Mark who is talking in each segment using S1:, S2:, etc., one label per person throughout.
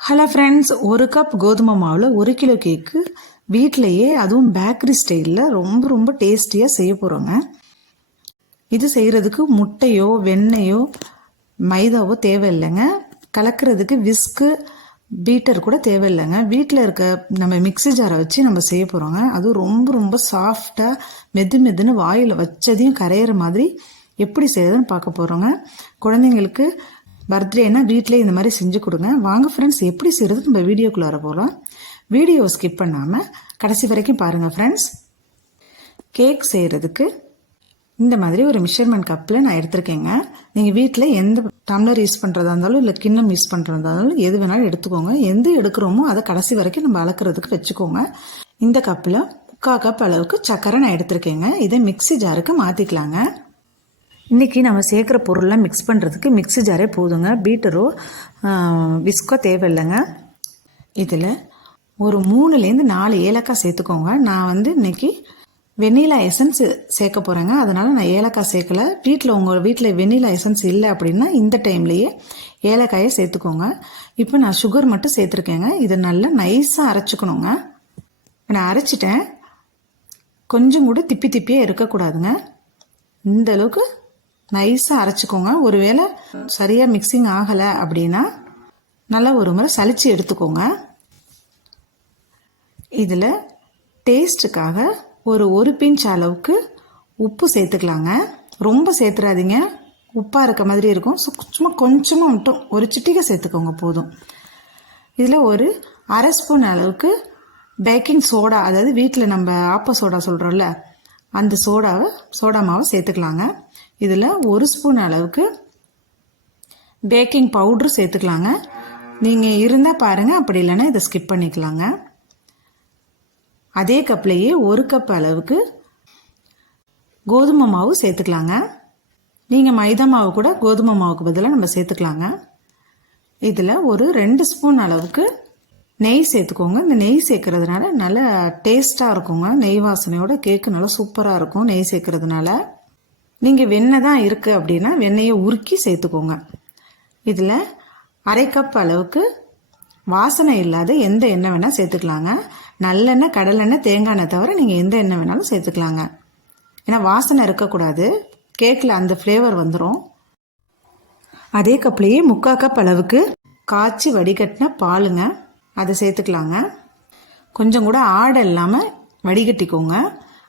S1: Hello friends ஒரு cup கோதுமை மாவில் ஒரு கிலோ கேக்கு வீட்டிலையே அதுவும் பேக்கரி ஸ்டைலில் ரொம்ப ரொம்ப டேஸ்டியாக செய்ய போகிறோங்க இது செய்கிறதுக்கு முட்டையோ வெண்ணெயோ மைதாவோ தேவையில்லைங்க. கலக்கிறதுக்கு விஸ்கு பீட்டர் கூட தேவையில்லைங்க. வீட்டில் இருக்க நம்ம மிக்ஸி ஜாரை வச்சு நம்ம செய்ய போகிறோங்க அதுவும் ரொம்ப ரொம்ப சாஃப்டாக மெது மெதுன்னு வாயில் வச்சதையும் கரையிற மாதிரி எப்படி செய்யறதுன்னு பார்க்க போகிறோங்க குழந்தைங்களுக்கு பர்த்டேனா வீட்டிலே இந்த மாதிரி செஞ்சு கொடுங்க. வாங்க ஃப்ரெண்ட்ஸ் எப்படி செய்கிறது நம்ம வீடியோக்குள்ளார போகலாம் வீடியோவை ஸ்கிப் பண்ணாமல் கடைசி வரைக்கும் பாருங்கள் ஃப்ரெண்ட்ஸ் கேக் செய்கிறதுக்கு இந்த மாதிரி ஒரு மிஷர்மெண்ட் கப்பில் நான் எடுத்திருக்கேங்க. நீங்கள் வீட்டில் எந்த டம்ளர் யூஸ் பண்ணுறதா இருந்தாலும் இல்லை கிண்ணம் யூஸ் பண்ணுறதா இருந்தாலும் எது வேணாலும் எடுத்துக்கோங்க. எந்த எடுக்கிறோமோ அதை கடைசி வரைக்கும் நம்ம அளக்கிறதுக்கு வச்சுக்கோங்க. இந்த கப்பில் முக்கால் கப் அளவுக்கு சக்கரை நான் எடுத்திருக்கேங்க. இதை மிக்ஸி ஜாருக்கு மாற்றிக்கலாங்க இன்றைக்கி நம்ம சேர்க்குற பொருள்லாம் மிக்ஸ் பண்ணுறதுக்கு மிக்ஸி ஜாரே போதுங்க. பீட்டரோ விஸ்கோ தேவையில்லைங்க. இதில் ஒரு மூணுலேருந்து நாலு ஏலக்காய் சேர்த்துக்கோங்க. நான் வந்து இன்றைக்கி வெண்ணிலா எசன்ஸ் சேர்க்க போகிறேங்க அதனால் நான் ஏலக்காய் சேர்க்கல. வீட்டில் உங்கள் வீட்டில் வெண்ணிலா எசன்ஸ் இல்லை அப்படின்னா இந்த டைம்லேயே ஏலக்காயை சேர்த்துக்கோங்க. இப்போ நான் சுகர் மட்டும் சேர்த்துருக்கேங்க. இதை நல்லா நைஸாக அரைச்சிக்கணுங்க. நான் அரைச்சிட்டேன். கொஞ்சம் கூட திப்பி திப்பியே இருக்கக்கூடாதுங்க. இந்த அளவுக்கு நைஸாக அரைச்சிக்கோங்க. ஒருவேளை சரியாக மிக்சிங் ஆகலை அப்படின்னா நல்லா ஒரு முறை சளிச்சு எடுத்துக்கோங்க. இதில் டேஸ்ட்டுக்காக ஒரு ஒரு பிஞ்ச் அளவுக்கு உப்பு சேர்த்துக்கலாங்க. ரொம்ப சேர்த்துறாதீங்க. உப்பாக இருக்க மாதிரி இருக்கும். சும்மா கொஞ்சமாக மட்டும். ஒரு சிட்டிகை சேர்த்துக்கோங்க போதும். இதில் ஒரு அரை ஸ்பூன் அளவுக்கு பேக்கிங் சோடா அதாவது வீட்டில் நம்ம ஆப்ப சோடா சொல்கிறோம்ல அந்த சோடாவை சோடா மாவை சேர்த்துக்கலாங்க. இதில் ஒரு ஸ்பூன் அளவுக்கு பேக்கிங் பவுட்ரு சேர்த்துக்கலாங்க. நீங்கள் இருந்தால் பாருங்கள் அப்படி இல்லைன்னா இதை ஸ்கிப் பண்ணிக்கலாங்க. அதே கப்லேயே ஒரு கப் அளவுக்கு கோதுமை மாவு சேர்த்துக்கலாங்க. நீங்கள் மைதா மாவு கூட கோதுமை மாவுக்கு பதிலாக நம்ம சேர்த்துக்கலாங்க. இதில் ஒரு ரெண்டு ஸ்பூன் அளவுக்கு நெய் சேர்த்துக்கோங்க. இந்த நெய் சேர்க்கறதுனால நல்லா டேஸ்ட்டாக இருக்குங்க. நெய் வாசனையோட கேக்கு நல்லா சூப்பராக இருக்கும் நெய் சேர்க்கறதுனால. நீங்கள் வெண்ணெய் தான் இருக்குது அப்படின்னா வெண்ணெயை உருக்கி சேர்த்துக்கோங்க. இதில் அரை கப் அளவுக்கு வாசனை இல்லாத எந்த எண்ணெய் வேணால் சேர்த்துக்கலாங்க. நல்லெண்ணெய் கடலெண்ணெய் தேங்காய் எண்ணெய் தவிர நீங்கள் எந்த எண்ணெய் வேணாலும் சேர்த்துக்கலாங்க. ஏன்னா வாசனை இருக்கக்கூடாது. கேக்கில் அந்த ஃப்ளேவர் வந்துடும் அதே கப்லேயே முக்கால் கப் அளவுக்கு காய்ச்சி வடிகட்டின பாலுங்க அதை சேர்த்துக்கலாங்க. கொஞ்சம் கூட ஆடை இல்லாமல் வடிகட்டிக்கோங்க.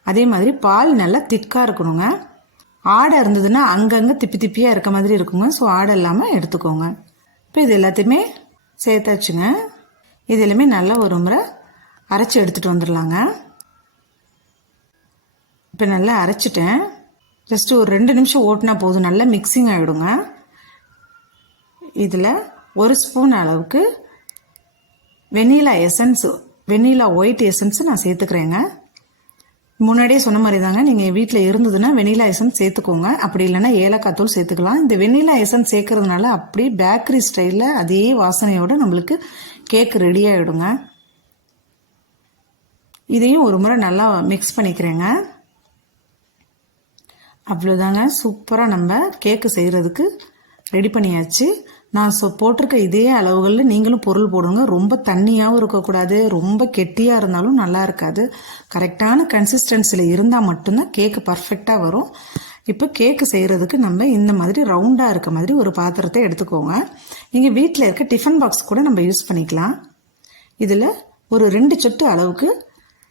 S1: அதே மாதிரி பால் நல்லா திக்காக இருக்கணுங்க. ஆடை இருந்ததுன்னா அங்கங்கே திப்பி திப்பியாக இருக்க மாதிரி இருக்குங்க ஸோ ஆடை இல்லாமல் எடுத்துக்கோங்க. இப்போ இது எல்லாத்தையுமே சேர்த்தாச்சுங்க. இது எல்லாமே நல்லா ஒரு முறை அரைச்சி எடுத்துகிட்டு வந்துடலாங்க. இப்போ நல்லா அரைச்சிட்டேன். ஜஸ்ட்டு ஒரு ரெண்டு நிமிஷம் ஓட்டினா போதும். நல்லா மிக்சிங் ஆகிடுங்க இதில் ஒரு ஸ்பூன் அளவுக்கு vanilla essence vanilla white essence நான் சேர்த்துக்கிறேங்க. முன்னாடியே சொன்ன மாதிரி தாங்க நீங்கள் வீட்டில் இருந்ததுன்னா வெண்ணிலா எசன்ஸ் சேர்த்துக்கோங்க. அப்படி இல்லைன்னா ஏலக்காய் தூள் சேர்த்துக்கலாம். இந்த வெண்ணிலா எசன்ஸ் சேர்க்கறதுனால அப்படியே பேக்கரி ஸ்டைலில் அதே வாசனையோட நம்மளுக்கு கேக் ரெடி ஆகிடுங்க இதையும் ஒரு முறை நல்லா மிக்ஸ் பண்ணிக்கிறேங்க. அவ்வளோதாங்க சூப்பராக நம்ம கேக்கு செய்கிறதுக்கு ரெடி பண்ணியாச்சு. நான் சொ போட்டிருக்க இதே அளவுகளில் நீங்களும் பொருள் போடுங்க. ரொம்ப தண்ணியாகவும் இருக்கக்கூடாது. ரொம்ப கெட்டியாக இருந்தாலும் நல்லா இருக்காது. கரெக்டான கன்சிஸ்டன்சியில் இருந்தால் மட்டும்தான் கேக்கு பர்ஃபெக்டாக வரும். இப்போ கேக்கு செய்கிறதுக்கு நம்ம இந்த மாதிரி ரவுண்டாக இருக்க மாதிரி ஒரு பாத்திரத்தை எடுத்துக்கோங்க. நீங்கள் வீட்டில் இருக்க டிஃபன் பாக்ஸ் கூட நம்ம யூஸ் பண்ணிக்கலாம். இதில் ஒரு ரெண்டு சொட்டு அளவுக்கு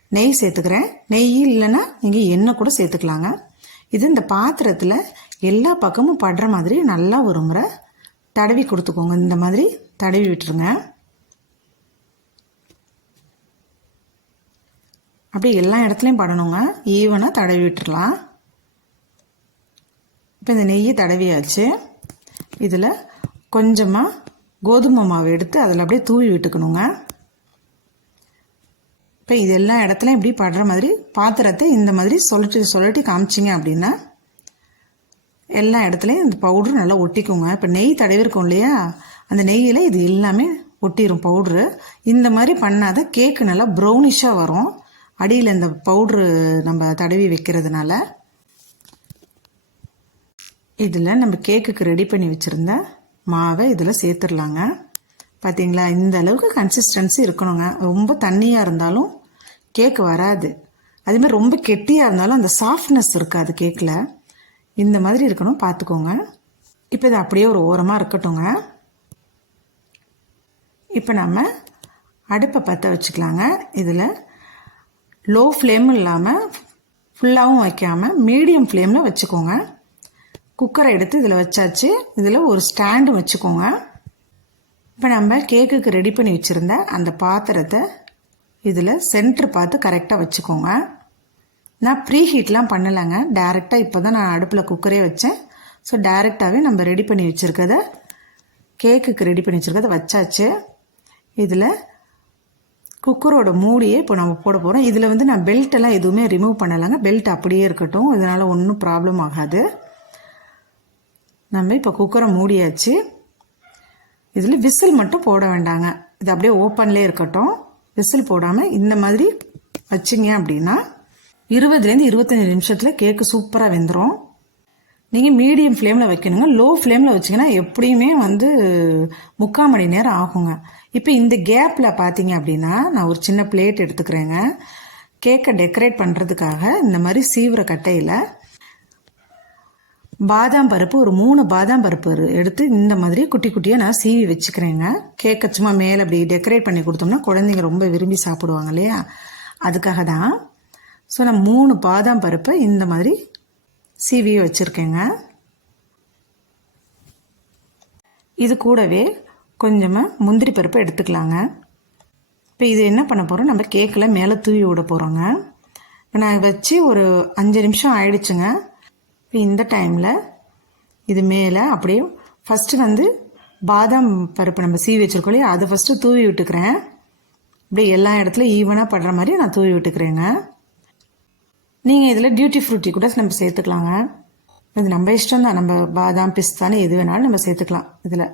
S1: நெய் சேர்த்துக்கிறேன். நெய் இல்லைன்னா நீங்கள் எண்ணெய் கூட சேர்த்துக்கலாங்க. இது இந்த பாத்திரத்தில் எல்லா பக்கமும் படுற மாதிரி நல்லா ஒரு முறை தடவி கொடுத்துக்கோங்க. இந்த மாதிரி தடவி விட்டுருங்க. அப்படி எல்லா இடத்துலையும் படணுங்க. ஈவனாக தடவி விட்டுடலாம் இப்போ இந்த நெய்யை தடவியாச்சு. இதில் கொஞ்சமாக கோதுமை மாவு எடுத்து அதில் அப்படியே தூவி விட்டுக்கணுங்க. இப்போ இது எல்லா இடத்துலையும் இப்படி படுற மாதிரி பாத்திரத்தை இந்த மாதிரி சொல்லட்டி சொல்லட்டி காமிச்சிங்க அப்படின்னா எல்லா இடத்துலையும் இந்த பவுட்ரு நல்லா ஒட்டிக்குங்க. இப்போ நெய் தடவிருக்கோம் இல்லையா? அந்த நெய்யில் இது எல்லாமே ஒட்டிடும் பவுட்ரு இந்த மாதிரி பண்ணாத கேக்கு நல்லா ப்ரௌனிஷாக வரும். அடியில் இந்த பவுட்ரு நம்ம தடவி வைக்கிறதுனால. இதில் நம்ம கேக்குக்கு ரெடி பண்ணி வச்சுருந்த மாவை இதில் சேர்த்துடலாங்க. பார்த்தீங்களா இந்த அளவுக்கு கன்சிஸ்டன்சி இருக்கணுங்க. ரொம்ப தண்ணியாக இருந்தாலும் கேக் வராது. அதேமாதிரி ரொம்ப கெட்டியாக இருந்தாலும் அந்த சாஃப்ட்னஸ் இருக்காது கேக்கில் இந்த மாதிரி இருக்கணும் பார்த்துக்கோங்க இப்போ இது அப்படியே ஒரு ஓரமாக இருக்கட்டுங்க இப்போ நம்ம அடுப்பை பற்ற வச்சுக்கலாங்க. இதில் லோ ஃப்ளேமும் இல்லாமல் ஃபுல்லாகவும் வைக்காமல் மீடியம் ஃப்ளேமில் வச்சுக்கோங்க. குக்கரை எடுத்து இதில் வச்சாச்சு. இதில் ஒரு ஸ்டாண்டும் வச்சுக்கோங்க. இப்போ நம்ம கேக்குக்கு ரெடி பண்ணி வச்சுருந்த அந்த பாத்திரத்தை இதில் சென்ட்ரு பார்த்து கரெக்டாக வச்சுக்கோங்க. நான் ப்ரீ ஹீட்லாம் பண்ணலைங்க. டேரெக்டாக இப்போ தான் நான் அடுப்பில் குக்கரே வச்சேன். ஸோ டேரெக்டாகவே நம்ம ரெடி பண்ணி வச்சுருக்கத கேக்குக்கு ரெடி பண்ணி வச்சுருக்கத வச்சாச்சு. இதில் குக்கரோட மூடியே இப்போ நம்ம போட போகிறோம் இதில் வந்து நான் பெல்ட்டெல்லாம் எதுவுமே ரிமூவ் பண்ணலைங்க. பெல்ட் அப்படியே இருக்கட்டும். இதனால் ஒன்றும் ப்ராப்ளம் ஆகாது. நம்ம இப்போ குக்கரை மூடியாச்சு. இதில் விசில் மட்டும் போட வேண்டாங்க. இது அப்படியே ஓப்பன்லேயே இருக்கட்டும். விசில் போடாமல் இந்த மாதிரி வச்சிங்க அப்படின்னா இருபதுலேருந்து இருபத்தஞ்சி நிமிஷத்தில் கேக்கு சூப்பராக வெந்துடும் நீங்கள் மீடியம் ஃப்ளேமில் வைக்கணுங்க. லோ ஃப்ளேமில் வச்சிங்கன்னா எப்படியுமே வந்து முக்கால் மணி நேரம் ஆகுங்க. இப்போ இந்த கேப்பில் பார்த்தீங்க அப்படின்னா நான் ஒரு சின்ன பிளேட் எடுத்துக்கிறேங்க. கேக்கை டெக்கரேட் பண்ணுறதுக்காக இந்த மாதிரி சீவிர கட்டையில் பாதாம் பருப்பு ஒரு மூணு பாதாம் பருப்பு எடுத்து இந்த மாதிரி குட்டி குட்டியாக நான் சீவி வச்சுக்கிறேங்க. கேக்கை சும்மா மேலே அப்படி டெக்கரேட் பண்ணி கொடுத்தோம்னா குழந்தைங்க ரொம்ப விரும்பி சாப்பிடுவாங்க இல்லையா? அதுக்காக தான் ஸோ நான் மூணு பாதாம் பருப்பை இந்த மாதிரி சீவி வச்சுருக்கேங்க. இது கூடவே கொஞ்சமாக முந்திரி பருப்பை எடுத்துக்கலாங்க. இப்போ இது என்ன பண்ண போகிறோம் நம்ம கேக்கில் மேலே தூவி விட போகிறோங்க இப்போ நான் வச்சு ஒரு அஞ்சு நிமிஷம் ஆயிடுச்சுங்க. இப்போ இந்த டைமில் இது மேலே அப்படியே ஃபஸ்ட்டு வந்து பாதாம் பருப்பு நம்ம சீவி வச்சுருக்கோம் இல்லையா? அதை ஃபஸ்ட்டு தூவி விட்டுக்கிறேன். அப்படியே எல்லா இடத்துலையும் ஈவனாக படுற மாதிரி நான் தூவி விட்டுக்கிறேங்க. நீங்கள் இதில் டியூட்டி ஃப்ரூட்டி கூட நம்ம சேர்த்துக்கலாங்க. இது நம்ம இஷ்டம் தான் நம்ம பாதாம் பிஸ்தான்னு எது வேணாலும் நம்ம சேர்த்துக்கலாம் இதில்.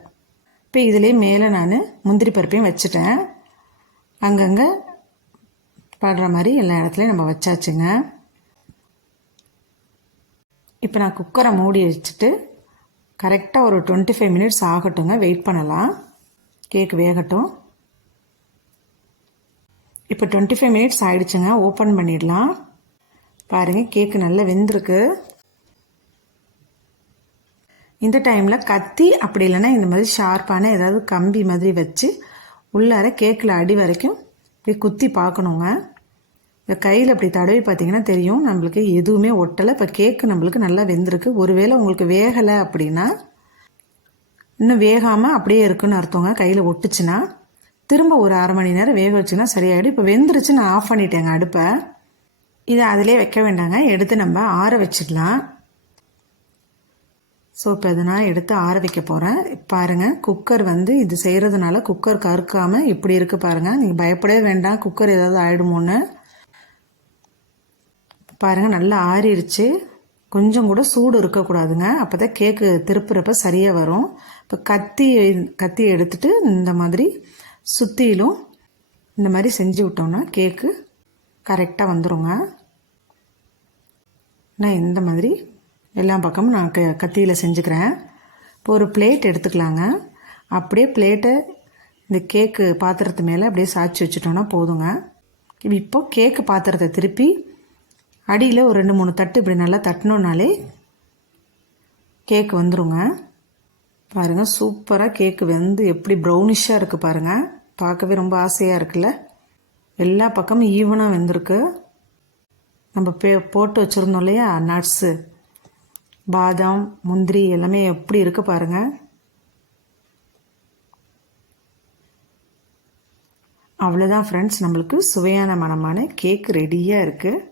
S1: இப்போ இதிலே மேலே நான் முந்திரி பருப்பையும் வச்சுட்டேன். அங்கங்கே பாடுற மாதிரி எல்லா இடத்துலையும் நம்ம வச்சாச்சுங்க. இப்போ நான் குக்கரை மூடி வச்சுட்டு கரெக்டாக ஒரு டுவெண்ட்டி ஃபைவ் மினிட்ஸ் ஆகட்டுங்க. வெயிட் பண்ணலாம். கேக் வேகட்டும். இப்போ டுவெண்ட்டி ஃபைவ் மினிட்ஸ் ஆகிடுச்சுங்க ஓப்பன் பண்ணிடலாம். பாருங்கள் கேக்கு நல்லா வெந்திருக்கு. இந்த டைமில் கத்தி அப்படி இல்லைன்னா இந்த மாதிரி ஷார்ப்பான ஏதாவது கம்பி மாதிரி வச்சு உள்ளார கேக்கில் அடி வரைக்கும் இப்படி குத்தி பார்க்கணுங்க. இந்த கையில் அப்படி தடவி பார்த்தீங்கன்னா தெரியும் நம்மளுக்கு எதுவுமே ஒட்டலை. இப்போ கேக்கு நம்மளுக்கு நல்லா வெந்திருக்கு. ஒருவேளை உங்களுக்கு வேகலை அப்படின்னா இன்னும் வேகாமல் அப்படியே இருக்குன்னு அர்த்தங்க. கையில் ஒட்டுச்சுன்னா திரும்ப ஒரு அரை மணி நேரம் வேக வச்சுன்னா சரியாயிடும். இப்போ வெந்துருச்சு நான் ஆஃப் பண்ணிட்டேங்க அடுப்பை. இதை அதிலே வைக்க வேண்டாங்க. எடுத்து நம்ம ஆற வச்சிடலாம். ஸோ இப்போ இதை நான் எடுத்து ஆற வைக்க போகிறேன் பாருங்கள் குக்கர் வந்து இது செய்கிறதுனால குக்கர் கறுக்காமல் இப்படி இருக்குது பாருங்கள் நீங்கள் பயப்படவே வேண்டாம். குக்கர் ஏதாவது ஆகிடுமோன்னு பாருங்கள் நல்லா ஆறிடுச்சு கொஞ்சம் கூட சூடு இருக்கக்கூடாதுங்க. அப்போ தான் கேக்கு திருப்புறப்ப சரியாக வரும். இப்போ கத்தி கத்தி எடுத்துட்டு இந்த மாதிரி சுற்றிலும் இந்த மாதிரி செஞ்சு விட்டோம்னா கேக்கு கரெக்டாக வந்துடுங்க நான் இந்த மாதிரி எல்லா பக்கமும் நான் க கத்தியில் செஞ்சுக்கிறேன். இப்போ ஒரு பிளேட் எடுத்துக்கலாங்க. அப்படியே பிளேட்டை இந்த கேக்கு பாத்திரத்து மேலே அப்படியே சாய்ச்சி வச்சுட்டோன்னா போதுங்க. இப்போ கேக்கு பாத்திரத்தை திருப்பி அடியில் ஒரு ரெண்டு மூணு தட்டு இப்படி நல்லா தட்டினோன்னாலே கேக்கு வந்துருங்க. பாருங்கள் சூப்பராக கேக்கு வெந்து எப்படி ப்ரௌனிஷாக இருக்குது பாருங்கள் பார்க்கவே ரொம்ப ஆசையாக இருக்குல்ல. எல்லா பக்கமும் ஈவனாக வெந்திருக்கு. நம்ம பே போட்டு வச்சுருந்தோம் இல்லையா? நட்ஸு பாதாம் முந்திரி எல்லாமே எப்படி இருக்கு பாருங்க. அவ்வளோதான் ஃப்ரெண்ட்ஸ் நம்மளுக்கு சுவையான மனமான கேக் ரெடியாக இருக்குது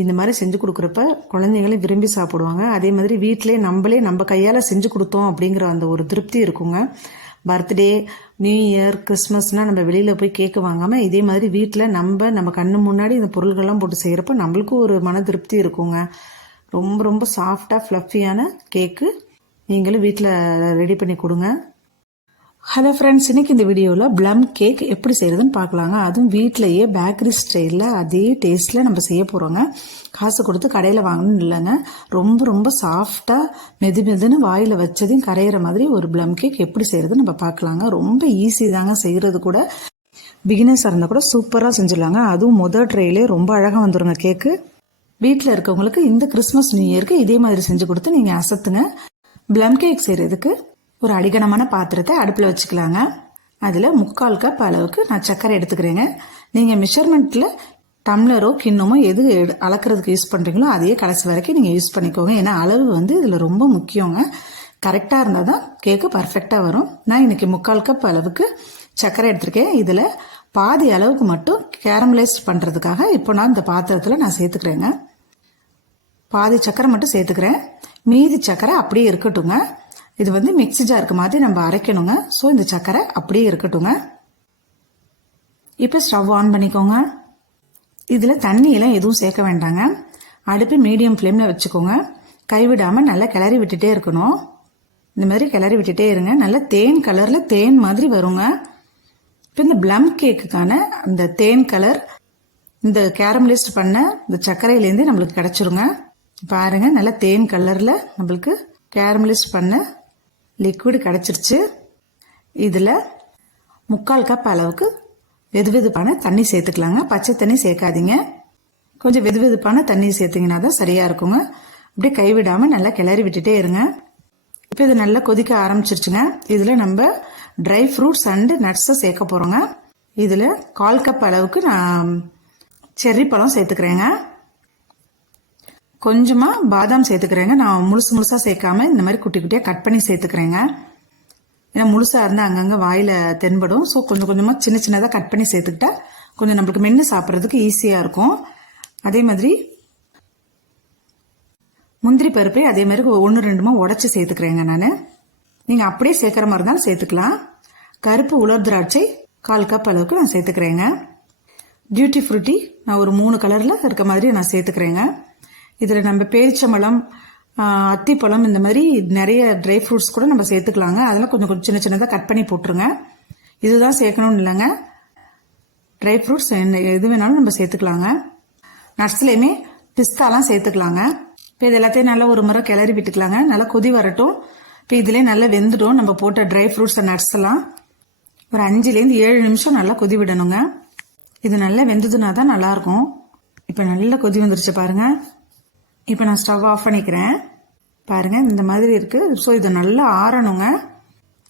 S1: இந்த மாதிரி செஞ்சு கொடுக்குறப்ப குழந்தைங்களும் விரும்பி சாப்பிடுவாங்க. அதே மாதிரி வீட்டிலே நம்மளே நம்ம கையால் செஞ்சு கொடுத்தோம் அப்படிங்கிற அந்த ஒரு திருப்தி இருக்குங்க. பர்த்டே நியூ இயர் கிறிஸ்மஸ்னால் நம்ம வெளியில் போய் கேக்கு வாங்காமல் இதே மாதிரி வீட்டில் நம்ம நம்ம கண்ணு முன்னாடி இந்த பொருள்கள்லாம் போட்டு செய்கிறப்ப நம்மளுக்கும் ஒரு மன திருப்தி இருக்குங்க. ரொம்ப ரொம்ப சாஃப்டாக ஃப்ளஃபியான கேக்கு நீங்களும் வீட்டில் ரெடி பண்ணி கொடுங்க. ஹலோ ஃப்ரெண்ட்ஸ் இன்றைக்கி இந்த வீடியோவில் ப்ளம் கேக் எப்படி செய்கிறதுன்னு பார்க்கலாங்க. அதுவும் வீட்டிலையே பேக்கரி ஸ்டைலில் அதே டேஸ்ட்டில் நம்ம செய்ய போகிறோங்க காசு கொடுத்து கடையில் வாங்கணும்னு இல்லைங்க. ரொம்ப ரொம்ப சாஃப்டாக மெது மெதுன்னு வாயில் வச்சதையும் கரையிற மாதிரி ஒரு ப்ளம் கேக் எப்படி செய்கிறது நம்ம பார்க்கலாங்க. ரொம்ப ஈஸி தாங்க செய்கிறது கூட. பிகினர்ஸாக இருந்தால் கூட சூப்பராக செஞ்சிடலாங்க. அதுவும் முதல் ட்ரேலே ரொம்ப அழகாக வந்துருங்க கேக்கு வீட்டில் இருக்கவங்களுக்கு இந்த கிறிஸ்மஸ் நியூ இயருக்கு இதே மாதிரி செஞ்சு கொடுத்து நீங்கள் அசத்துங்க. ப்ளம் கேக் செய்கிறதுக்கு ஒரு அடிகனமான பாத்திரத்தை அடுப்பில் வச்சுக்கலாங்க. அதில் முக்கால் கப் அளவுக்கு நான் சர்க்கரை எடுத்துக்கிறேங்க. நீங்கள் மெஷர்மெண்ட்டில் டம்ளரோ கிண்ணமோ எது எடு- அளக்கிறதுக்கு யூஸ் பண்ணுறீங்களோ அதையே கடைசி வரைக்கும் நீங்கள் யூஸ் பண்ணிக்கோங்க. ஏன்னா அளவு வந்து இதில் ரொம்ப முக்கியங்க. கரெக்டாக இருந்தால் தான் கேக்கு பர்ஃபெக்டாக வரும். நான் இன்றைக்கி முக்கால் கப் அளவுக்கு சர்க்கரை எடுத்திருக்கேன். இதில் பாதி அளவுக்கு மட்டும் கேரமலைஸ் பண்ணுறதுக்காக இப்போ நான் இந்த பாத்திரத்தில் நான் சேர்த்துக்கிறேங்க. பாதி சக்கரை மட்டும் சேர்த்துக்கிறேன். மீதி சக்கரை அப்படியே இருக்கட்டுங்க இது வந்து மிக்ஸி ஜாருக்கு மாதிரி நம்ம அரைக்கணுங்க. ஸோ இந்த சக்கரை அப்படியே இருக்கட்டுங்க. இப்போ ஸ்டவ் ஆன் பண்ணிக்கோங்க. இதில் தண்ணியெல்லாம் எதுவும் சேர்க்க வேண்டாங்க. அடுப்பு மீடியம் ஃப்ளேமில் வச்சுக்கோங்க. கைவிடாமல் நல்லா கிளறி விட்டுட்டே இருக்கணும். இந்த மாதிரி கிளறி விட்டுட்டே இருங்க. நல்லா தேன் கலரில் தேன் மாதிரி வருங்க. இப்போ இந்த ப்ளம் கேக்குக்கான அந்த தேன் கலர் இந்த கேரமலிஸ்ட் பண்ண இந்த சர்க்கரையிலேருந்து நம்மளுக்கு கிடச்சிருங்க. பாருங்க நல்லா தேன் கலரில் நம்மளுக்கு கேரமலிஸ்ட் பண்ண லிக்விடு கிடச்சிருச்சு. இதில் முக்கால் கப் அளவுக்கு வெது வெதுப்பான தண்ணி சேர்த்துக்கலாங்க. பச்சை தண்ணி சேர்க்காதீங்க. கொஞ்சம் வெது வெதுப்பான தண்ணி சேர்த்திங்கன்னா தான் சரியாக இருக்குங்க. அப்படியே கைவிடாமல் நல்லா கிளறி விட்டுட்டே இருங்க. இப்போ இது நல்லா கொதிக்க ஆரம்பிச்சிருச்சுங்க. இதில் நம்ம ட்ரை ஃப்ரூட்ஸ் அண்டு நட்ஸை சேர்க்க போகிறோங்க இதில் கால் கப் அளவுக்கு நான் செர்ரி பழம் சேர்த்துக்கிறேங்க. கொஞ்சமாக பாதாம் சேர்த்துக்கிறேங்க. நான் முழுசு முழுசாக சேர்க்காம இந்த மாதிரி குட்டி குட்டியாக கட் பண்ணி சேர்த்துக்கிறேங்க. ஏன்னா முழுசாக இருந்தால் அங்கங்கே வாயில் தென்படும். ஸோ கொஞ்சம் கொஞ்சமாக சின்ன சின்னதாக கட் பண்ணி சேர்த்துக்கிட்டா கொஞ்சம் நம்மளுக்கு மென்று சாப்பிட்றதுக்கு ஈஸியாக இருக்கும். அதே மாதிரி முந்திரி பருப்பை அதே மாதிரி ஒன்று ரெண்டுமா உடச்சி சேர்த்துக்கிறேங்க நான். நீங்கள் அப்படியே சேர்க்குற மாதிரி இருந்தாலும் சேர்த்துக்கலாம். கருப்பு உலர் திராட்சை கால் கப் அளவுக்கு நான் சேர்த்துக்கிறேங்க. டியூட்டி ஃப்ரூட்டி நான் ஒரு மூணு கலரில் இருக்க மாதிரி நான் சேர்த்துக்கிறேங்க. இதில் நம்ம பேரிச்சம்பழம் அத்திப்பழம் இந்த மாதிரி நிறைய ட்ரை ஃப்ரூட்ஸ் கூட நம்ம சேர்த்துக்கலாங்க. அதெல்லாம் கொஞ்சம் கொஞ்சம் சின்ன சின்னதாக கட் பண்ணி போட்டுருங்க. இதுதான் சேர்க்கணும்னு இல்லைங்க. ட்ரை ஃப்ரூட்ஸ் என்ன எது வேணாலும் நம்ம சேர்த்துக்கலாங்க. நட்ஸ்லேயுமே பிஸ்தாலாம் சேர்த்துக்கலாங்க. இப்போ இது எல்லாத்தையும் நல்லா ஒரு முறை கிளறி விட்டுக்கலாங்க. நல்லா கொதி வரட்டும். இப்போ இதுலேயே நல்லா வெந்துடும். நம்ம போட்ட ட்ரை ஃப்ரூட்ஸ் நட்ஸ் எல்லாம். ஒரு அஞ்சுலேருந்து ஏழு நிமிஷம் நல்லா கொதி விடணுங்க. இது நல்லா வெந்ததுனா தான் நல்லாயிருக்கும். இப்போ நல்லா கொதி வந்துருச்சு பாருங்கள் இப்போ நான் ஸ்டவ் ஆஃப் பண்ணிக்கிறேன். பாருங்கள் இந்த மாதிரி இருக்குது ஸோ இது நல்லா ஆறணுங்க.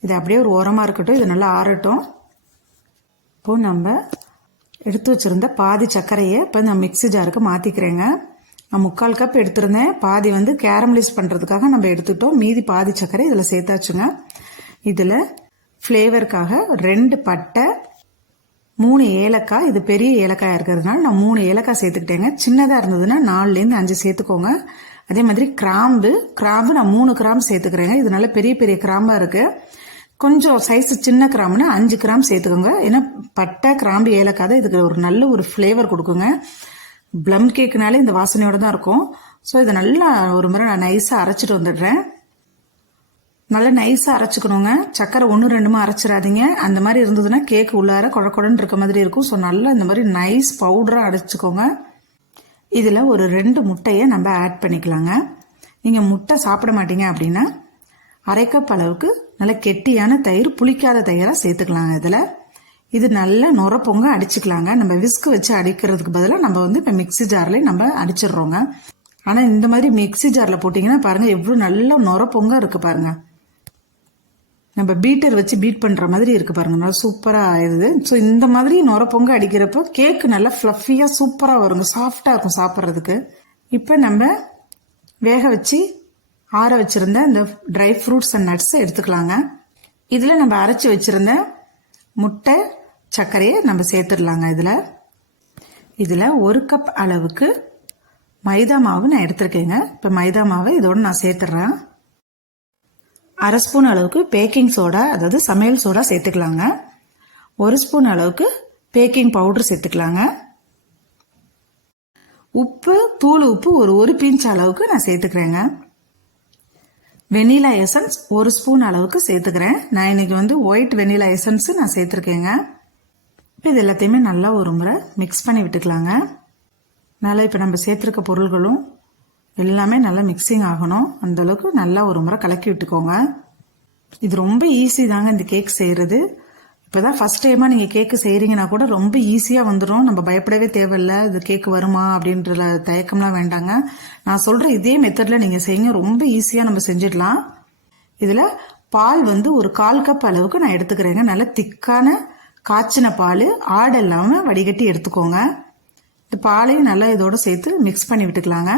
S1: இது அப்படியே ஒரு ஓரமாக இருக்கட்டும். இது நல்லா ஆறட்டும். இப்போது நம்ம எடுத்து வச்சிருந்த பாதி சர்க்கரையை இப்போ நான் மிக்சி ஜாருக்கு மாற்றிக்கிறேங்க நான் முக்கால் கப் எடுத்திருந்தேன். பாதி வந்து கேரமலைஸ் பண்ணுறதுக்காக நம்ம எடுத்துட்டோம். மீதி பாதி சர்க்கரை இதில் சேர்த்தாச்சுங்க. இதில் ஃப்ளேவருக்காக ரெண்டு பட்டை மூணு ஏலக்காய் இது பெரிய ஏலக்காய் இருக்கிறதுனால நான் மூணு ஏலக்காய் சேர்த்துக்கிட்டேங்க. சின்னதாக இருந்ததுன்னா நாலுலேருந்து அஞ்சு சேர்த்துக்கோங்க. அதே மாதிரி கிராம்பு கிராம்பு நான் மூணு கிராம் சேர்த்துக்கிறேங்க. இது நல்ல பெரிய பெரிய கிராம்பாக இருக்குது கொஞ்சம் சைஸ் சின்ன கிராம்னா அஞ்சு கிராம் சேர்த்துக்கோங்க. ஏன்னா பட்டை கிராம்பு ஏலக்காய் தான் இதுக்கு ஒரு நல்ல ஒரு ஃப்ளேவர் கொடுக்குங்க. ப்ளம் கேக்குனாலே இந்த வாசனையோட தான் இருக்கும். ஸோ இதை நல்லா ஒரு முறை நான் நைஸாக அரைச்சிட்டு வந்துடுறேன். நல்லா நைஸாக அரைச்சிக்கணுங்க. சக்கரை ஒன்று ரெண்டுமா அரைச்சிடாதீங்க. அந்த மாதிரி இருந்ததுன்னா கேக் உள்ளார குழக்குடன்னு இருக்க மாதிரி இருக்கும். ஸோ நல்லா இந்த மாதிரி நைஸ் பவுடராக அரைச்சிக்கோங்க. இதில் ஒரு ரெண்டு முட்டையை நம்ம ஆட் பண்ணிக்கலாங்க. நீங்கள் முட்டை சாப்பிட மாட்டீங்க அப்படின்னா அரை கப் அளவுக்கு நல்ல கெட்டியான தயிர் புளிக்காத தயிராக சேர்த்துக்கலாங்க இதில். இது நல்லா நுரப்பொங்க பொங்க அடிச்சுக்கலாங்க. நம்ம விஸ்க் வச்சு அடிக்கிறதுக்கு பதிலாக நம்ம வந்து இப்போ மிக்ஸி ஜார்லேயே நம்ம அடிச்சிடுறோங்க. ஆனால் இந்த மாதிரி மிக்ஸி ஜாரில் போட்டிங்கன்னா பாருங்கள் எவ்வளோ நல்ல நுரப்பொங்க இருக்குது பாருங்கள் நம்ம பீட்டர் வச்சு பீட் பண்ணுற மாதிரி இருக்கு பாருங்க. நல்லா சூப்பராக ஆயிடுது. ஸோ இந்த மாதிரி நுர பொங்க அடிக்கிறப்போ கேக்கு நல்லா ஃப்ளஃபியாக சூப்பராக வருங்க. சாஃப்டாக இருக்கும் சாப்பிட்றதுக்கு. இப்போ நம்ம வேக வச்சு ஆற வச்சிருந்த இந்த ட்ரை ஃப்ரூட்ஸ் அண்ட் நட்ஸை எடுத்துக்கலாங்க. இதில் நம்ம அரைச்சி வச்சுருந்த முட்டை சர்க்கரையை நம்ம சேர்த்துடலாங்க இதில். இதில் ஒரு கப் அளவுக்கு மைதா மாவு நான் எடுத்திருக்கேங்க. இப்போ மைதா மாவை இதோடு நான் சேர்த்துட்றேன். அரை ஸ்பூன் அளவுக்கு பேக்கிங் சோடா அதாவது சமையல் சோடா சேர்த்துக்கலாங்க. ஒரு ஸ்பூன் அளவுக்கு பேக்கிங் பவுடர் சேர்த்துக்கலாங்க. உப்பு தூள் உப்பு ஒரு ஒரு பிஞ்ச் அளவுக்கு நான் சேர்த்துக்கிறேங்க. வெனிலா எசன்ஸ் ஒரு ஸ்பூன் அளவுக்கு சேர்த்துக்கிறேன். நான் இன்னைக்கு வந்து ஒயிட் வெனிலா எசன்ஸ் நான் சேர்த்துருக்கேங்க. இப்போ இது எல்லாத்தையுமே நல்லா ஒரு முறை மிக்ஸ் பண்ணி விட்டுக்கலாங்க. நல்லா இப்போ நம்ம சேர்த்துருக்க பொருள்களும் எல்லாமே நல்லா மிக்சிங் ஆகணும். அந்த அளவுக்கு நல்லா ஒரு முறை கலக்கி விட்டுக்கோங்க. இது ரொம்ப ஈஸி தாங்க இந்த கேக் செய்கிறது இப்போதான் ஃபர்ஸ்ட் டைமாக நீங்கள் கேக்கு செய்கிறீங்கன்னா கூட ரொம்ப ஈஸியாக வந்துடும் நம்ம பயப்படவே தேவையில்ல. இது கேக்கு வருமா அப்படின்ற தயக்கம்லாம் வேண்டாங்க. நான் சொல்கிற இதே மெத்தடில் நீங்கள் செய்யுங்க. ரொம்ப ஈஸியாக நம்ம செஞ்சிடலாம். இதில் பால் வந்து ஒரு கால் கப் அளவுக்கு நான் எடுத்துக்கிறேங்க. நல்ல திக்கான காய்ச்சின பால் ஆடு இல்லாமல் வடிகட்டி எடுத்துக்கோங்க. இந்த பாலையும் நல்லா இதோடு சேர்த்து மிக்ஸ் பண்ணி விட்டுக்கலாங்க.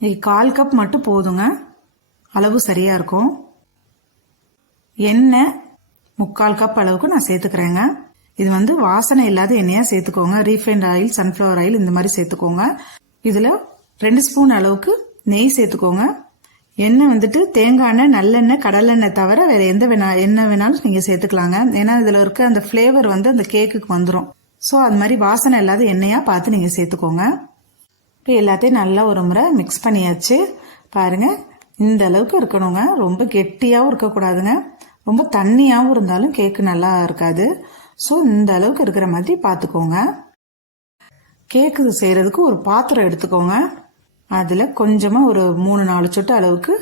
S1: இன்னைக்கு கால் கப் மட்டும் போதுங்க. அளவு சரியாக இருக்கும். எண்ணெய் முக்கால் கப் அளவுக்கு நான் சேர்த்துக்கிறேங்க. இது வந்து வாசனை இல்லாத எண்ணெயாக சேர்த்துக்கோங்க. ரீஃபைண்ட் ஆயில் சன்ஃப்ளவர் ஆயில் இந்த மாதிரி சேர்த்துக்கோங்க. இதில் ரெண்டு ஸ்பூன் அளவுக்கு நெய் சேர்த்துக்கோங்க. எண்ணெய் வந்துட்டு தேங்காய் எண்ணெய் நல்லெண்ணெய் கடலெண்ணெய் தவிர வேற எந்த வேணா எண்ணெய் வேணாலும் நீங்கள் சேர்த்துக்கலாங்க. ஏன்னா இதில் இருக்க அந்த ஃப்ளேவர் வந்து அந்த கேக்குக்கு வந்துடும் ஸோ அது மாதிரி வாசனை இல்லாத எண்ணெயாக பார்த்து நீங்கள் சேர்த்துக்கோங்க. இப்போ எல்லாத்தையும் நல்லா ஒரு முறை மிக்ஸ் பண்ணியாச்சு. பாருங்க இந்த அளவுக்கு இருக்கணுங்க. ரொம்ப கெட்டியாகவும் இருக்கக்கூடாதுங்க. ரொம்ப தண்ணியாகவும் இருந்தாலும் கேக்கு நல்லா இருக்காது. ஸோ இந்த அளவுக்கு இருக்கிற மாதிரி பார்த்துக்கோங்க கேக்கு செய்கிறதுக்கு ஒரு பாத்திரம் எடுத்துக்கோங்க. அதில் கொஞ்சமாக ஒரு மூணு நாலு சொட்டு அளவுக்கு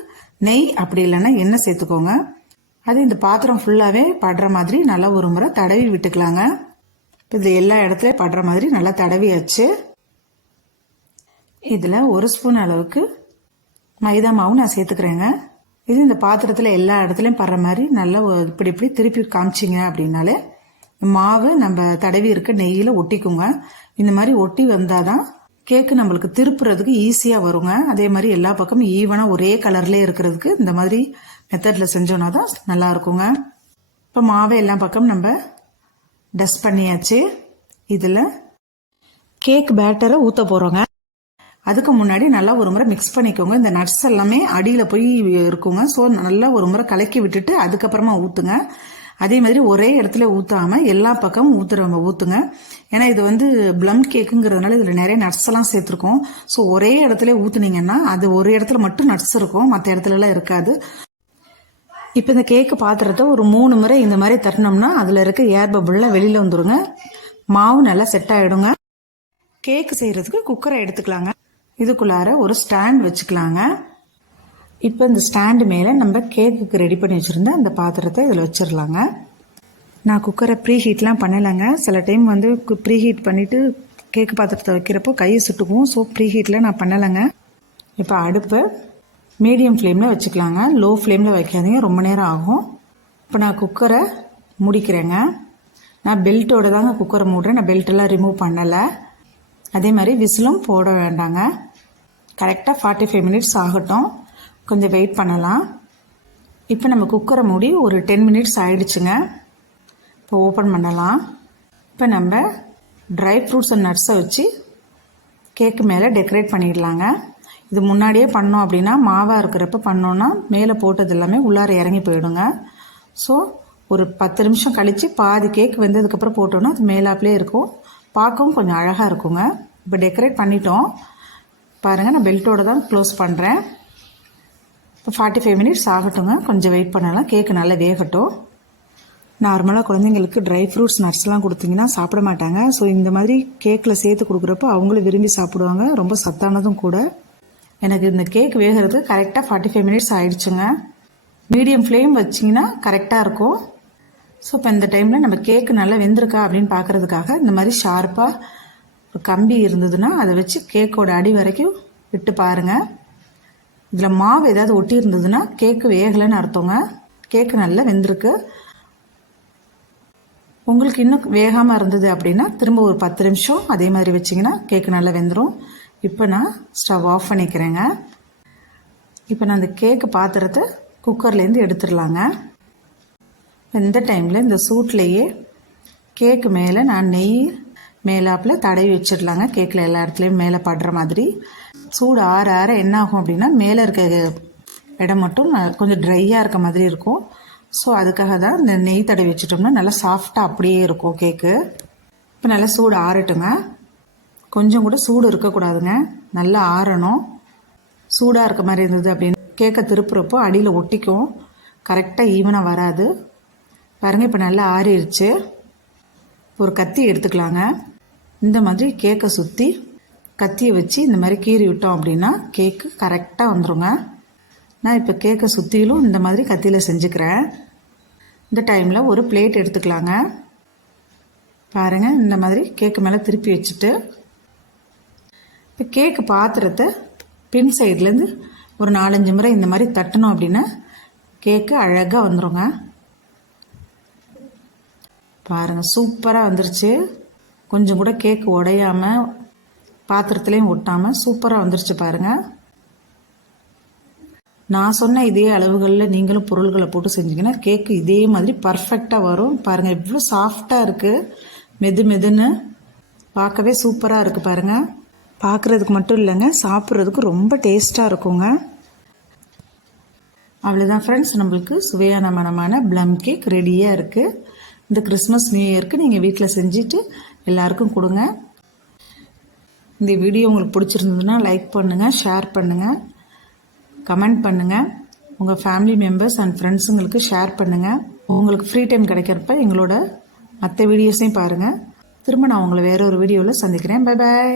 S1: நெய் அப்படி இல்லைன்னா எண்ணெய் சேர்த்துக்கோங்க. அது இந்த பாத்திரம் ஃபுல்லாகவே படுற மாதிரி நல்லா ஒரு முறை தடவி விட்டுக்கலாங்க. இது எல்லா இடத்துலையும் படுற மாதிரி நல்லா தடவியாச்சு. இதில் ஒரு ஸ்பூன் அளவுக்கு மைதா மாவு நான் சேர்த்துக்கிறேங்க. இது இந்த பாத்திரத்தில் எல்லா இடத்துலையும் படுற மாதிரி நல்லா இப்படி இப்படி திருப்பி காமிச்சிங்க அப்படின்னாலே மாவு நம்ம தடவி இருக்க நெய்யில் ஒட்டிக்குங்க. இந்த மாதிரி ஒட்டி வந்தால் தான் கேக்கு நம்மளுக்கு திருப்புறதுக்கு ஈஸியாக வருங்க. அதே மாதிரி எல்லா பக்கமும் ஈவனாக ஒரே கலர்லேயே இருக்கிறதுக்கு இந்த மாதிரி மெத்தடில் செஞ்சோன்னா தான் நல்லா இருக்குங்க. இப்போ மாவை எல்லா பக்கம் நம்ம டஸ்ட் பண்ணியாச்சு. இதில் கேக் பேட்டரை ஊற்ற போகிறோங்க அதுக்கு முன்னாடி நல்லா ஒரு முறை மிக்ஸ் பண்ணிக்கோங்க. இந்த நட்ஸ் எல்லாமே அடியில் போய் இருக்குங்க. ஸோ நல்லா ஒரு முறை கலக்கி விட்டுட்டு அதுக்கப்புறமா ஊற்றுங்க அதே மாதிரி ஒரே இடத்துல ஊற்றாம எல்லா பக்கமும் ஊற்றுறவங்க ஊற்றுங்க ஏன்னா இது வந்து ப்ளம் கேக்குங்கிறதுனால இதில் நிறைய நட்ஸ் எல்லாம் சேர்த்துருக்கோம். ஸோ ஒரே இடத்துல ஊற்றுனீங்கன்னா அது ஒரு இடத்துல மட்டும் நட்ஸ் இருக்கும். மற்ற இடத்துலலாம் இருக்காது. இப்போ இந்த கேக்கு பாத்திரத்தை ஒரு மூணு முறை இந்த மாதிரி தட்டினோம்னா அதில் இருக்க ஏர் பபுள்லாம் வெளியில் வந்துடுங்க மாவு நல்லா செட் ஆகிடுங்க கேக்கு செய்கிறதுக்கு குக்கரை எடுத்துக்கலாங்க. இதுக்குள்ளார ஒரு ஸ்டாண்ட் வச்சுக்கலாங்க. இப்போ இந்த ஸ்டாண்டு மேலே நம்ம கேக்குக்கு ரெடி பண்ணி வச்சுருந்த அந்த பாத்திரத்தை இதில் வச்சிடலாங்க நான் குக்கரை ப்ரீ ஹீட்லாம் பண்ணலைங்க. சில டைம் வந்து ப்ரீ ஹீட் பண்ணிவிட்டு கேக்கு பாத்திரத்தை வைக்கிறப்போ கையை சுட்டுக்குவோம். ஸோ ப்ரீ ஹீட்டில் நான் பண்ணலைங்க. இப்போ அடுப்பு மீடியம் ஃப்ளேமில் வச்சுக்கலாங்க. லோ ஃப்ளேமில் வைக்காதீங்க. ரொம்ப நேரம் ஆகும். இப்போ நான் குக்கரை முடிக்கிறேங்க. நான் பெல்ட்டோட தாங்க குக்கரை மூடுறேன். நான் பெல்ட்டெல்லாம் ரிமூவ் பண்ணலை. அதே மாதிரி விசிலும் போட வேண்டாங்க. கரெக்டாக ஃபார்ட்டி ஃபைவ் மினிட்ஸ் ஆகட்டும். கொஞ்சம் வெயிட் பண்ணலாம். இப்போ நம்ம குக்கரை மூடி ஒரு டென் மினிட்ஸ் ஆகிடுச்சுங்க இப்போ ஓப்பன் பண்ணலாம். இப்போ நம்ம ட்ரை ஃப்ரூட்ஸ் அண்ட் நட்ஸை வச்சு கேக்கு மேலே டெக்கரேட் பண்ணிடலாங்க. இது முன்னாடியே பண்ணோம் அப்படின்னா மாவாக இருக்கிறப்ப பண்ணோன்னா மேலே போட்டது எல்லாமே உள்ளார இறங்கி போயிடுங்க. ஸோ ஒரு பத்து நிமிஷம் கழித்து பாதி கேக் வெந்ததுக்கப்புறம் போட்டோன்னா அது மேலாப்லேயே இருக்கும். பார்க்கவும் கொஞ்சம் அழகாக இருக்குங்க. இப்போ டெக்கரேட் பண்ணிட்டோம். பாருங்கள் நான் பெல்ட்டோட தான் க்ளோஸ் பண்ணுறேன் இப்போ ஃபார்ட்டி ஃபைவ் மினிட்ஸ் ஆகட்டுங்க. கொஞ்சம் வெயிட் பண்ணலாம். கேக்கு நல்லா வேகட்டும். நார்மலாக குழந்தைங்களுக்கு ட்ரை ஃப்ரூட்ஸ் நட்ஸ்லாம் கொடுத்தீங்கன்னா சாப்பிட மாட்டாங்க. ஸோ இந்த மாதிரி கேக்கில் சேர்த்து கொடுக்குறப்ப அவங்களும் விரும்பி சாப்பிடுவாங்க. ரொம்ப சத்தானதும் கூட. எனக்கு இந்த கேக் வேகிறது கரெக்டாக ஃபார்ட்டி ஃபைவ் மினிட்ஸ் ஆயிடுச்சுங்க. மீடியம் ஃப்ளேம் வச்சிங்கன்னா கரெக்டாக இருக்கும். ஸோ இப்போ இந்த டைமில் நம்ம கேக்கு நல்லா வெந்திருக்கா அப்படின்னு பார்க்குறதுக்காக இந்த மாதிரி ஷார்ப்பாக ஒரு கம்பி இருந்ததுன்னா அதை வச்சு கேக்கோட அடி வரைக்கும் விட்டு பாருங்கள் இதில் மாவு ஏதாவது ஒட்டி இருந்ததுன்னா கேக்கு வேகலைன்னு அர்த்தங்க. கேக்கு நல்லா வெந்திருக்கு. உங்களுக்கு இன்னும் வேகாமல் இருந்தது அப்படின்னா திரும்ப ஒரு பத்து நிமிஷம் அதே மாதிரி வச்சிங்கன்னா கேக்கு நல்லா வெந்துடும் இப்போ நான் ஸ்டவ் ஆஃப் பண்ணிக்கிறேங்க. இப்போ நான் அந்த கேக்கு பாத்திரத்தை குக்கர்லேருந்து எடுத்துடலாங்க. இந்த டைமில் இந்த சூட்லேயே கேக்கு மேலே நான் நெய் மேலாப்பில் தடவி வச்சிடலாங்க. கேக்கில் எல்லா இடத்துலையும் மேலே படுற மாதிரி. சூடு ஆற ஆற என்ன ஆகும் அப்படின்னா மேலே இருக்க இடம் மட்டும் கொஞ்சம் ட்ரையாக இருக்க மாதிரி இருக்கும். ஸோ அதுக்காக தான் இந்த நெய் தடவி வச்சிட்டோம்னா நல்லா சாஃப்டாக அப்படியே இருக்கும் கேக்கு. இப்போ நல்லா சூடு ஆறட்டுங்க. கொஞ்சம் கூட சூடு இருக்கக்கூடாதுங்க. நல்லா ஆறணும். சூடாக இருக்க மாதிரி இருந்தது அப்படின்னு கேக்கை திருப்புறப்போ அடியில் ஒட்டிக்கும். கரெக்டாக ஈவனாக வராது. பாருங்கள் இப்போ நல்லா ஆறிடுச்சு ஒரு கத்தி எடுத்துக்கலாங்க. இந்த மாதிரி கேக்கை சுற்றி கத்தியை வச்சு இந்த மாதிரி கீறி விட்டோம் அப்படின்னா கேக்கு கரெக்டாக வந்துருங்க. நான் இப்போ கேக்கை சுற்றிலும் இந்த மாதிரி கத்தியில் செஞ்சுக்கிறேன். இந்த டைமில் ஒரு பிளேட் எடுத்துக்கலாங்க. பாருங்கள் இந்த மாதிரி கேக்கு மேலே திருப்பி வச்சுட்டு இப்போ கேக்கு பாத்திரத்தை பின் சைட்லேருந்து ஒரு நாலஞ்சு முறை இந்த மாதிரி தட்டணும் அப்படின்னா கேக்கு அழகாக வந்துடுங்க பாருங்கள் சூப்பராக வந்துருச்சு. கொஞ்சம் கூட கேக் உடையாமல் பாத்திரத்துலேயும் ஒட்டாமல் சூப்பராக வந்துருச்சு பாருங்கள் நான் சொன்ன இதே அளவுகளில் நீங்களும் பொருள்களை போட்டு செஞ்சிங்கன்னா கேக்கு இதே மாதிரி பர்ஃபெக்டாக வரும். பாருங்கள் இவ்வளோ சாஃப்டாக இருக்குது மெது மெதுன்னு பார்க்கவே சூப்பராக இருக்குது பாருங்கள் பார்க்குறதுக்கு மட்டும் இல்லைங்க சாப்பிட்றதுக்கு ரொம்ப டேஸ்ட்டாக இருக்குங்க. அவ்வளோதான் ஃப்ரெண்ட்ஸ் நம்மளுக்கு சுவையான மனமான ப்ளம் கேக் ரெடியாக இருக்குது இந்த கிறிஸ்மஸ் நியூ இயர்க்கு நீங்கள் வீட்டில் செஞ்சுட்டு எல்லாருக்கும் கொடுங்க. இந்த வீடியோ உங்களுக்கு பிடிச்சிருந்ததுன்னா லைக் பண்ணுங்கள் ஷேர் பண்ணுங்கள் கமெண்ட் பண்ணுங்கள் உங்கள் ஃபேமிலி மெம்பர்ஸ் அண்ட் ஃப்ரெண்ட்ஸுங்களுக்கு ஷேர் பண்ணுங்கள் உங்களுக்கு ஃப்ரீ டைம் கிடைக்கிறப்ப எங்களோட மற்ற வீடியோஸையும் பாருங்கள் திரும்ப நான் உங்களை வேற ஒரு வீடியோவில் சந்திக்கிறேன். Bye bye